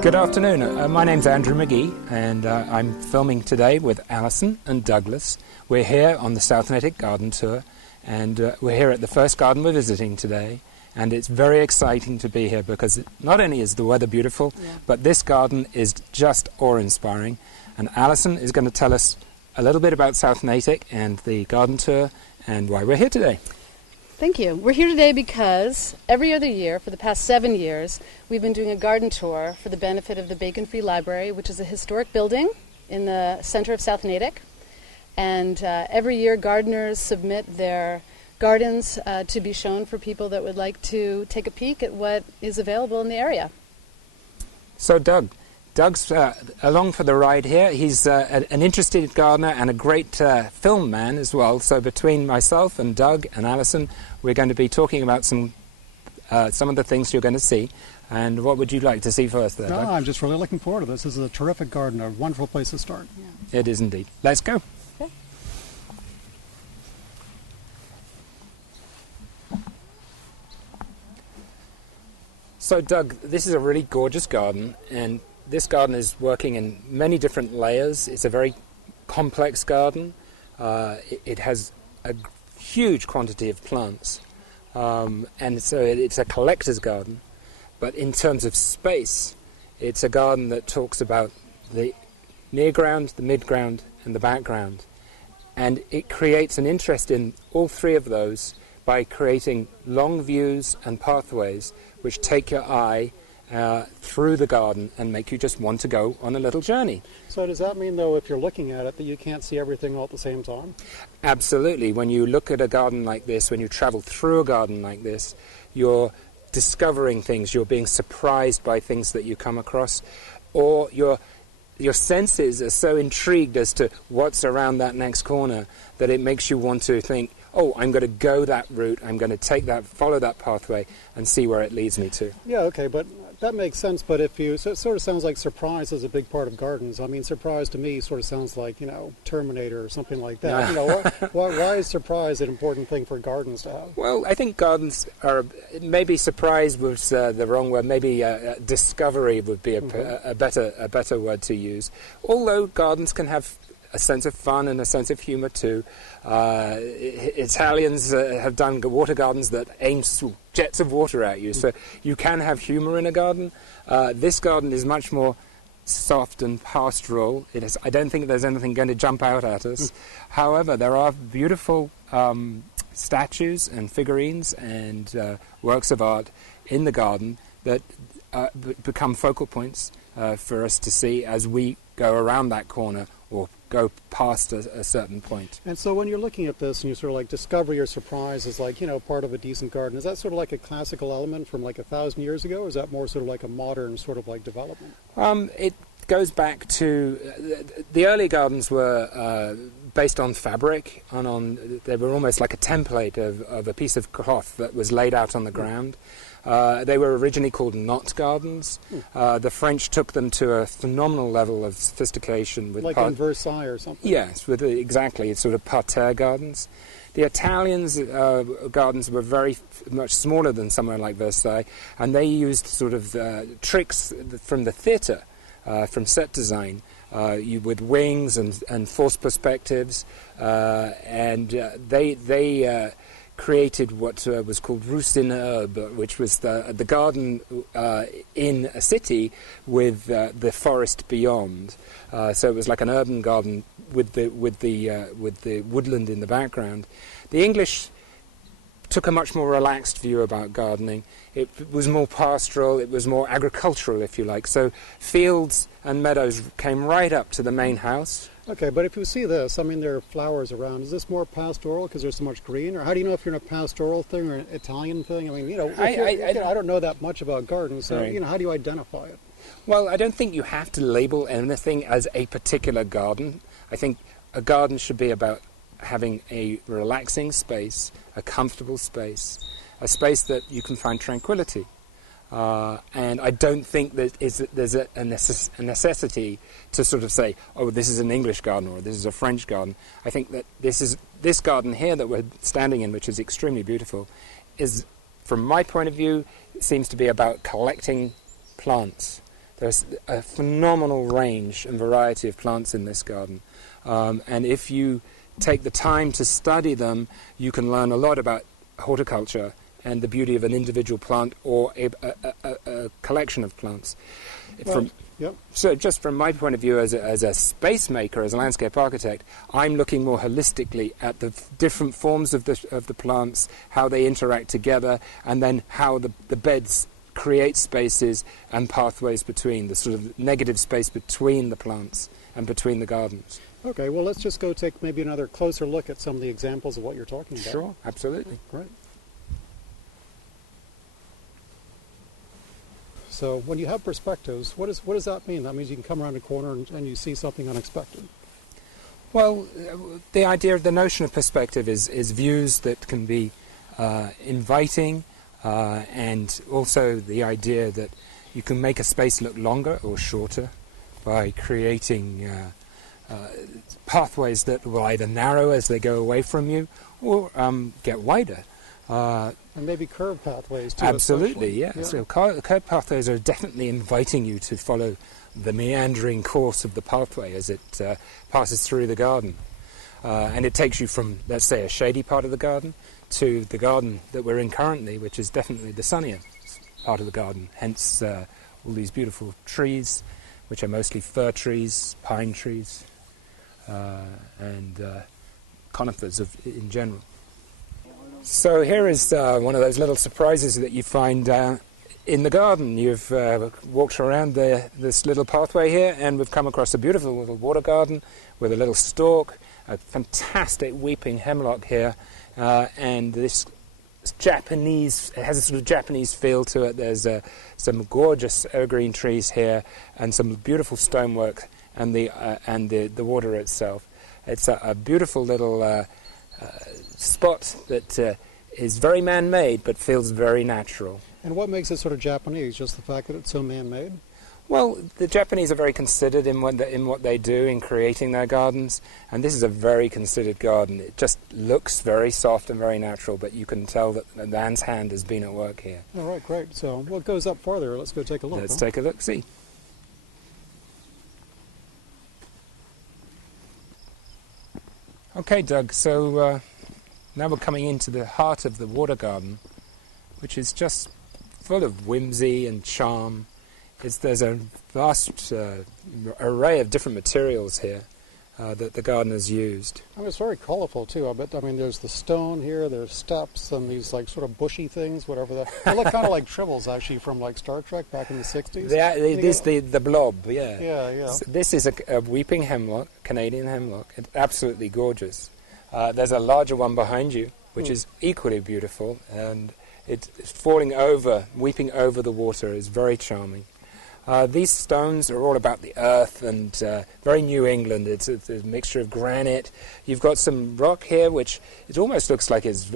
Good afternoon. My name's Andrew Magee, and I'm filming today with Alison and Douglas. We're here on the South Natick garden tour, and we're here at the first garden we're visiting today. And it's very exciting to be here because not only is the weather beautiful, but this garden is just awe-inspiring. And Alison is going to tell us a little bit about South Natick and the garden tour and why we're here today. Thank you. We're here today because every other year, for the past 7 years, we've been doing a garden tour for the benefit of the Bacon Free Library, which is a historic building in the center of South Natick. And every year, gardeners submit their gardens to be shown for people that would like to take a peek at what is available in the area. So Doug's along for the ride here. He's an interested gardener and a great film man as well. So between myself and Doug and Alison, we're going to be talking about some of the things you're going to see. And what would you like to see first there, Doug? I'm just really looking forward to this. This is a terrific garden, a wonderful place to start. Yeah. It is indeed. Let's go. Okay. So Doug, this is a really gorgeous garden, and this garden is working in many different layers. It's a very complex garden. It has a huge quantity of plants, and so it's a collector's garden. But in terms of space, it's a garden that talks about the near ground, the mid-ground, and the background. And it creates an interest in all three of those by creating long views and pathways which take your eye through the garden and make you just want to go on a little journey. So does that mean, though, if you're looking at it, that you can't see everything all at the same time? Absolutely. When you look at a garden like this, when you travel through a garden like this, you're discovering things, you're being surprised by things that you come across, or your senses are so intrigued as to what's around that next corner that it makes you want to think, oh, I'm going to go that route, I'm going to follow that pathway and see where it leads me to. Yeah, okay, but that makes sense. But so it sort of sounds like surprise is a big part of gardens. I mean, surprise to me sort of sounds like, Terminator or something like that. Why is surprise an important thing for gardens to have? Well, I think gardens are, maybe surprise was the wrong word, maybe discovery would be a better word to use. Although gardens can have a sense of fun and a sense of humour too. Italians have done water gardens that aim jets of water at you, so you can have humour in a garden. This garden is much more soft and pastoral. I don't think there's anything going to jump out at us. However, there are beautiful statues and figurines and works of art in the garden that become focal points for us to see as we go around that corner or go past a certain point. And so when you're looking at this and you sort of like discovery or surprise is like, part of a decent garden, is that sort of like a classical element from like 1,000 years ago, or is that more sort of like a modern sort of like development? It goes back to the early gardens were based on fabric, and they were almost like a template of a piece of cloth that was laid out on the ground. They were originally called knot gardens. The French took them to a phenomenal level of sophistication. With like in Versailles or something? Yes, exactly. It's sort of parterre gardens. The Italians' gardens were very much smaller than somewhere like Versailles, and they used sort of tricks from the theatre, from set design, with wings and false perspectives, and they created what was called Rue in Herbe, which was the garden in a city with the forest beyond. So it was like an urban garden with the woodland in the background. The English took a much more relaxed view about gardening. It was more pastoral, it was more agricultural, if you like. So fields and meadows came right up to the main house. Okay, but if you see this, I mean, there are flowers around. Is this more pastoral because there's so much green? Or how do you know if you're in a pastoral thing or an Italian thing? I mean, I don't know that much about gardens, so, right. How do you identify it? Well, I don't think you have to label anything as a particular garden. I think a garden should be about having a relaxing space, a comfortable space, a space that you can find tranquility. And I don't think that there's a necessity to sort of say, oh, this is an English garden or this is a French garden. I think that this garden here that we're standing in, which is extremely beautiful, is, from my point of view, it seems to be about collecting plants There's a phenomenal range and variety of plants in this garden. And if you take the time to study them, you can learn a lot about horticulture and the beauty of an individual plant or a collection of plants. So just from my point of view as a space maker, as a landscape architect, I'm looking more holistically at the different forms of the plants, how they interact together, and then how the beds create spaces and pathways between, the sort of negative space between the plants and between the gardens. Okay, well, let's just go take maybe another closer look at some of the examples of what you're talking about. Sure, absolutely. Great. So when you have perspectives, what does that mean? That means you can come around a corner and you see something unexpected. Well, the notion of perspective is views that can be inviting, and also the idea that you can make a space look longer or shorter by creating pathways that will either narrow as they go away from you or get wider. And maybe curved pathways too. Absolutely, yeah. Yeah. So curved pathways are definitely inviting you to follow the meandering course of the pathway as it passes through the garden. And it takes you from, let's say, a shady part of the garden to the garden that we're in currently, which is definitely the sunnier part of the garden. Hence all these beautiful trees, which are mostly fir trees, pine trees, and conifers in general. So here is one of those little surprises that you find in the garden. You've walked around this little pathway here, and we've come across a beautiful little water garden with a little stalk, a fantastic weeping hemlock here, and this Japanese, it has a sort of Japanese feel to it. There's some gorgeous evergreen trees here and some beautiful stonework and the water itself. It's a beautiful little spot that is very man-made but feels very natural. And what makes it sort of Japanese? Just the fact that it's so man-made? Well, the Japanese are very considered in what they do in creating their gardens, and this is a very considered garden. It just looks very soft and very natural, but you can tell that the man's hand has been at work here. All right, great. So what goes up farther? Let's go take a look. Let's take a look, see. Okay, Doug, so now we're coming into the heart of the water garden, which is just full of whimsy and charm. There's a vast array of different materials here that the gardeners used. I mean, it's very colorful too. I mean, there's the stone here, there's steps, and these like sort of bushy things, whatever that. They look kind of like tribbles actually from like Star Trek back in the 60s. The blob, yeah. Yeah. So this is a weeping hemlock, Canadian hemlock. It's absolutely gorgeous. There's a larger one behind you, which is equally beautiful, and it's falling over, weeping over the water is very charming. These stones are all about the earth and very New England. It's a mixture of granite. You've got some rock here, which it almost looks like it's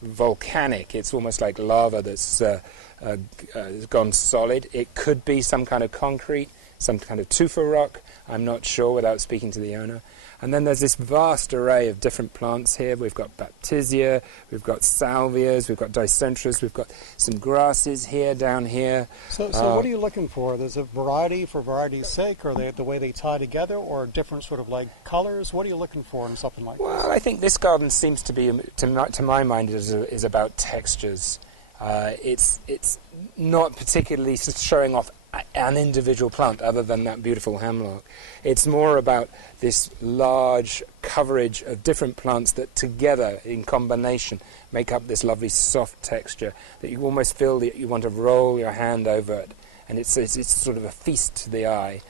volcanic. It's almost like lava that's gone solid. It could be some kind of concrete, some kind of tufa rock. I'm not sure without speaking to the owner. And then there's this vast array of different plants here. We've got baptisia, we've got salvias, we've got dicentras, we've got some grasses here, down here. So what are you looking for? There's a variety for variety's sake, or the way they tie together, or different sort of like colors? What are you looking for in something like this? Well, I think this garden seems to be, to my mind, is about textures. It's not particularly showing off an individual plant other than that beautiful hemlock. It's more about this large coverage of different plants that together in combination make up this lovely soft texture that you almost feel that you want to roll your hand over it, and it's sort of a feast to the eye.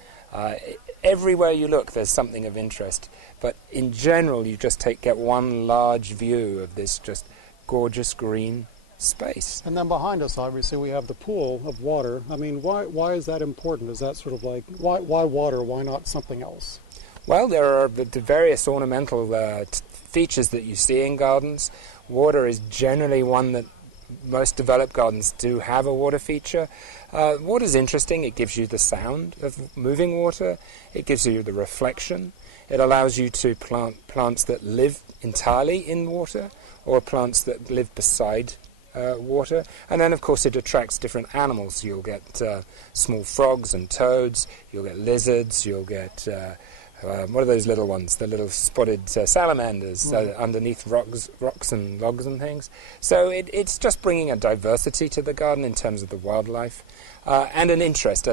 Everywhere you look there's something of interest, but in general you just get one large view of this just gorgeous green space. And then behind us, obviously, we have the pool of water. I mean, why is that important? Is that sort of like, why water? Why not something else? Well, there are the various ornamental features that you see in gardens. Water is generally one that most developed gardens do have a water feature. Water is interesting. It gives you the sound of moving water. It gives you the reflection. It allows you to plant plants that live entirely in water or plants that live beside water. And then, of course, it attracts different animals. You'll get small frogs and toads, you'll get lizards, you'll get, what are those little ones? The little spotted salamanders underneath rocks and logs and things. So it's just bringing a diversity to the garden in terms of the wildlife, and an interest,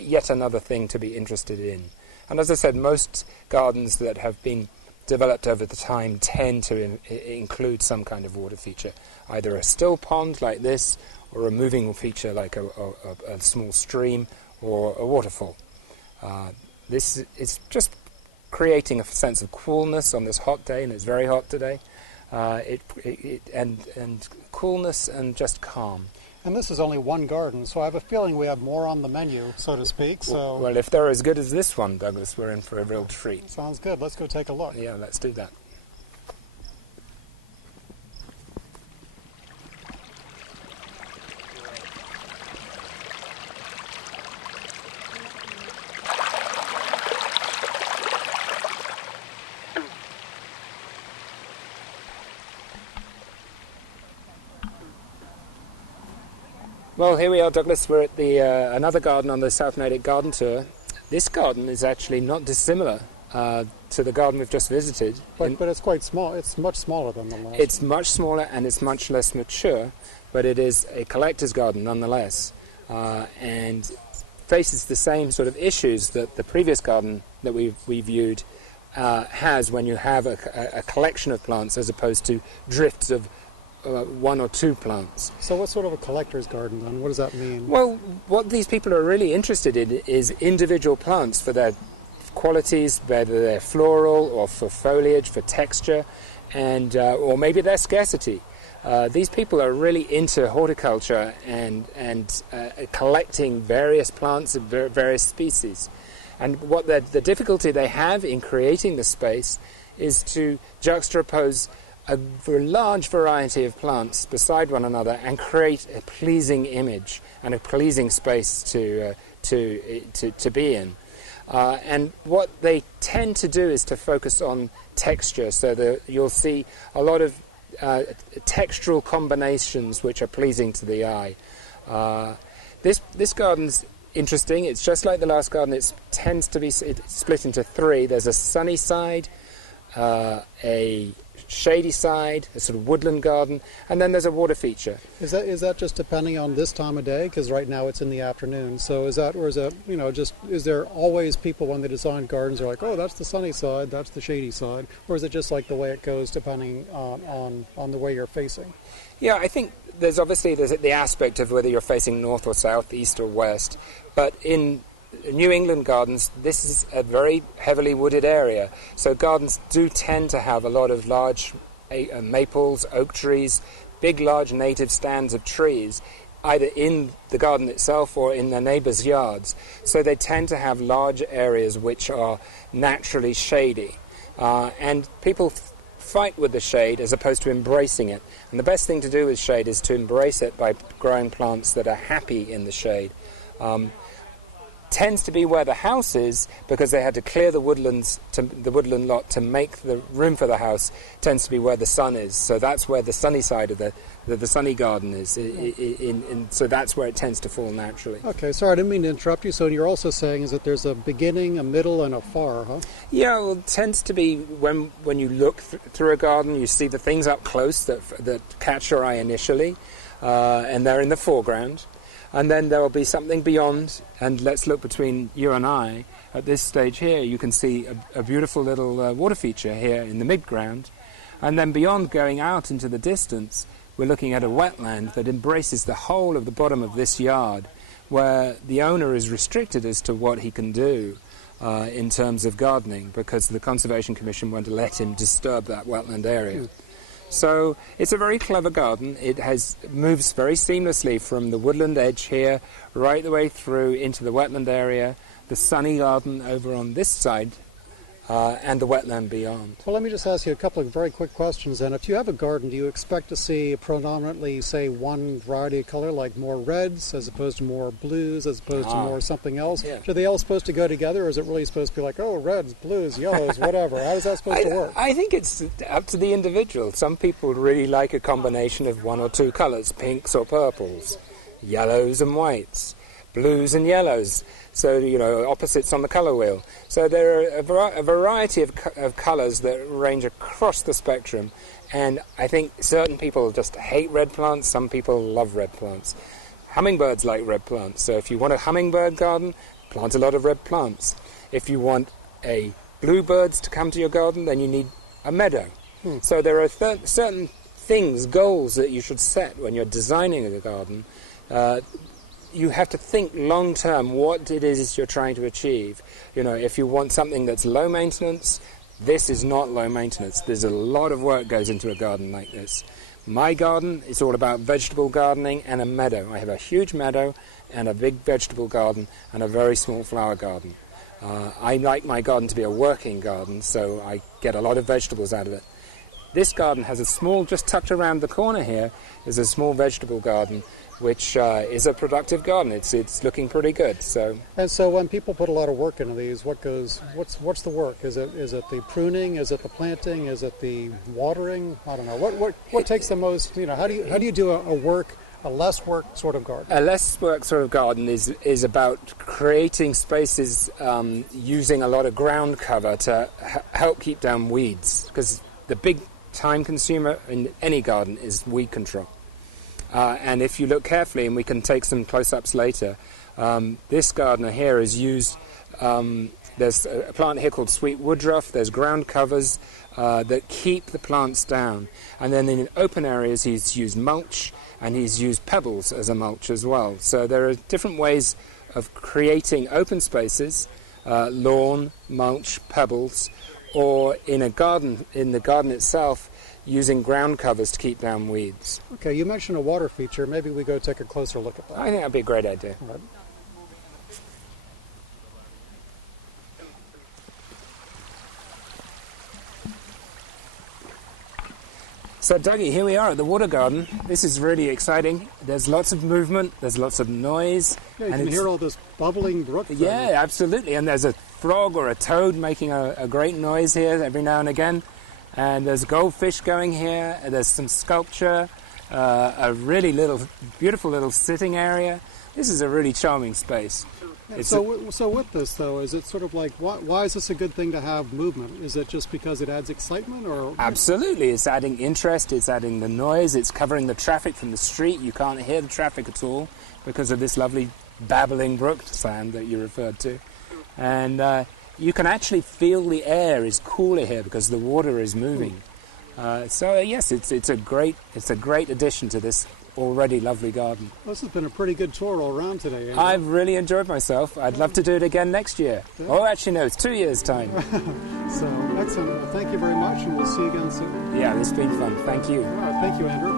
yet another thing to be interested in. And as I said, most gardens that have been developed over the time tend to include some kind of water feature, either a still pond like this, or a moving feature like a small stream or a waterfall. This is just creating a sense of coolness on this hot day, and it's very hot today, and coolness and just calm. And this is only one garden, so I have a feeling we have more on the menu, so to speak. So, well, if they're as good as this one, Douglas, we're in for a real treat. Sounds good. Let's go take a look. Yeah, let's do that. Well, here we are, Douglas. We're at the another garden on the South Natick garden tour. This garden is actually not dissimilar to the garden we've just visited. But it's quite small. It's much smaller than the last. It's much smaller and it's much less mature, but it is a collector's garden nonetheless, and faces the same sort of issues that the previous garden that we viewed has when you have a collection of plants as opposed to drifts of one or two plants. So what's sort of a collector's garden then? What does that mean? Well, what these people are really interested in is individual plants for their qualities, whether they're floral or for foliage, for texture, and or maybe their scarcity. These people are really into horticulture and collecting various plants of various species. And what the difficulty they have in creating the space is to juxtapose a large variety of plants beside one another and create a pleasing image and a pleasing space to be in. And what they tend to do is to focus on texture, so that you'll see a lot of textural combinations which are pleasing to the eye. This garden's interesting. It's just like the last garden. It tends to be split into three. There's a sunny side, a shady side, a sort of woodland garden, and then there's a water feature. Is that just depending on this time of day? Because right now it's in the afternoon. So is there always people when they design gardens are like, oh, that's the sunny side, that's the shady side, or is it just like the way it goes depending on the way you're facing? Yeah, I think there's the aspect of whether you're facing north or south, east or west, but in New England gardens, this is a very heavily wooded area, so gardens do tend to have a lot of large maples, oak trees, big large native stands of trees, either in the garden itself or in their neighbours' yards. So they tend to have large areas which are naturally shady, and people fight with the shade as opposed to embracing it. And the best thing to do with shade is to embrace it by growing plants that are happy in the shade. Tends to be where the house is, because they had to clear the woodland lot to make the room for the house. Tends to be where the sun is, so that's where the sunny side of the sunny garden is. So that's where it tends to fall naturally. Okay, sorry, I didn't mean to interrupt you. So you're also saying is that there's a beginning, a middle, and a far, huh? Yeah, well, it tends to be when you look through a garden, you see the things up close that catch your eye initially, and they're in the foreground. And then there will be something beyond, and let's look between you and I. At this stage here, you can see a beautiful little water feature here in the midground. And then beyond, going out into the distance, we're looking at a wetland that embraces the whole of the bottom of this yard, where the owner is restricted as to what he can do in terms of gardening, because the Conservation Commission won't let him disturb that wetland area. So it's a very clever garden. It moves very seamlessly from the woodland edge here right the way through into the wetland area. The sunny garden over on this side and the wetland beyond. Well, let me just ask you a couple of very quick questions then. If you have a garden, do you expect to see predominantly, say, one variety of color, like more reds as opposed to more blues, as opposed to more something else? Yeah. Are they all supposed to go together, or is it really supposed to be like, oh, reds, blues, yellows, whatever? How is that supposed to work? I think it's up to the individual. Some people really like a combination of one or two colors, pinks or purples, yellows and whites, blues and yellows. So, opposites on the colour wheel. So there are a variety of colours that range across the spectrum. And I think certain people just hate red plants. Some people love red plants. Hummingbirds like red plants. So if you want a hummingbird garden, plant a lot of red plants. If you want bluebirds to come to your garden, then you need a meadow. So there are certain things, goals that you should set when you're designing a garden. You have to think long term what it is you're trying to achieve. If you want something that's low maintenance, this is not low maintenance. There's a lot of work goes into a garden like this. My garden is all about vegetable gardening and a meadow. I have a huge meadow and a big vegetable garden and a very small flower garden. I like my garden to be a working garden, so I get a lot of vegetables out of it. This garden has a small, just tucked around the corner here, is a small vegetable garden, which is a productive garden. It's looking pretty good. And so when people put a lot of work into these, what's the work? Is it the pruning? Is it the planting? Is it the watering? I don't know. What takes the most? How do you do a less work sort of garden? A less work sort of garden is about creating spaces using a lot of ground cover to help keep down weeds, because the big time consumer in any garden is weed control. And if you look carefully, and we can take some close-ups later, this gardener here has used, there's a plant here called sweet woodruff, there's ground covers that keep the plants down. And then in open areas he's used mulch, and he's used pebbles as a mulch as well. So there are different ways of creating open spaces, lawn, mulch, pebbles, or in the garden itself, using ground covers to keep down weeds. Okay, you mentioned a water feature. Maybe we go take a closer look at that. I think that'd be a great idea. All right. So, Dougie, here we are at the water garden. This is really exciting. There's lots of movement, there's lots of noise. Yeah, you can hear all this bubbling brook. Yeah, absolutely. And there's a frog or a toad making a great noise here every now and again. And there's goldfish going here. There's some sculpture, a really beautiful little sitting area. This is a really charming space. So with this, though, is it sort of like, why is this a good thing to have movement? Is it just because it adds excitement? Or Absolutely. It's adding interest. It's adding the noise. It's covering the traffic from the street. You can't hear the traffic at all because of this lovely babbling brook sound that you referred to. And you can actually feel the air is cooler here because the water is moving. Yes, it's a great addition to this already lovely garden. Well, this has been a pretty good tour all around today, Andrew. I've really enjoyed myself. I'd love to do it again next year. Yeah. Oh, actually, no, it's 2 years' time. So, excellent. Well, thank you very much, and we'll see you again soon. Yeah, it's been fun. Thank you. All right, thank you, Andrew.